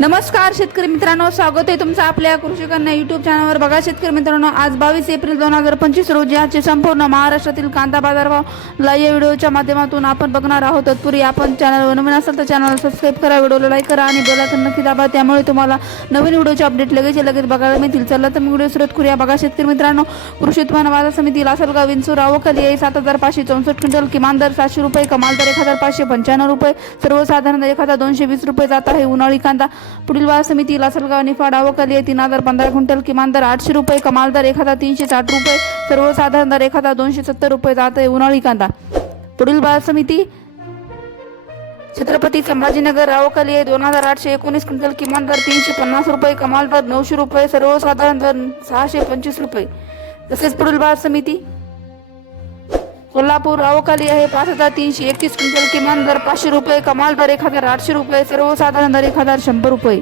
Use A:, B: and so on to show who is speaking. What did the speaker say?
A: नमस्कार शेतकरी मित्रांनो. स्वागत आहे तुमचं आपल्या कृषी कन्या युट्यूब चॅनलवर बघा शेतकरी मित्रांनो आज बावीस एप्रिल दोन हजार पंचवीस रोजी आजचे संपूर्ण महाराष्ट्रातील कांदा बाजारभाव लाईव्ह व्हिडिओच्या माध्यमातून आपण बघणार आहोत. तत्पूर्वी आपण चॅनलवर नवीन असेल तर चॅनल सबस्क्राईब करा व्हिडिओला लाईक करा आणि बेलायकन नक्की दाबा. त्यामुळे तुम्हाला नवीन व्हिडिओचे अपडेट लगेच लगेच बघायला मिळतील. चला तर व्हिडिओ सुरुवात करूया. बघा शेतकरी मित्रांनो कृषी उत्पन्न बाजार समिती लासलगाव विंचूर आवखाली आहे. सात हजार पाचशे चौसष्ट क्विंटल किमान दर सातशे रुपये कमाल दर एक हजार पाचशे पंच्याण्णव रुपये सर्वसाधारण दर एक हजार दोनशे वीस रुपये जात आहे. उन्हाळी कांदा पुढील बाजार समिती लासलगाव निफाड आवखाली आहे. तीन हजार पंधरा क्विंटल किमान दर आठशे रुपये कमाल दर एक हजार तीनशे साठ रुपये सर्वसाधारण दर एक हजार दोनशे सत्तर रुपये जात आहे. उन्हाळी कांदा. पुढील बाजार समिती छत्रपती संभाजीनगर रावखाली आहे. दोन हजार आठशे एकोणीस क्विंटल किमान दर तीनशे पन्नास रुपये कमाल दर नऊशे रुपये सर्वसाधारण दर सहाशे पंचवीस रुपये. तसेच पुढील बाजार समिती कोल्हापूर अवकाली आहे. पाच हजार तीनशे एकतीस क्विंटल किमान दर पाचशे रुपये कमाल दर एक हजार आठशे रुपये सर्वसाधारण दर एक हजार शंभर रुपये.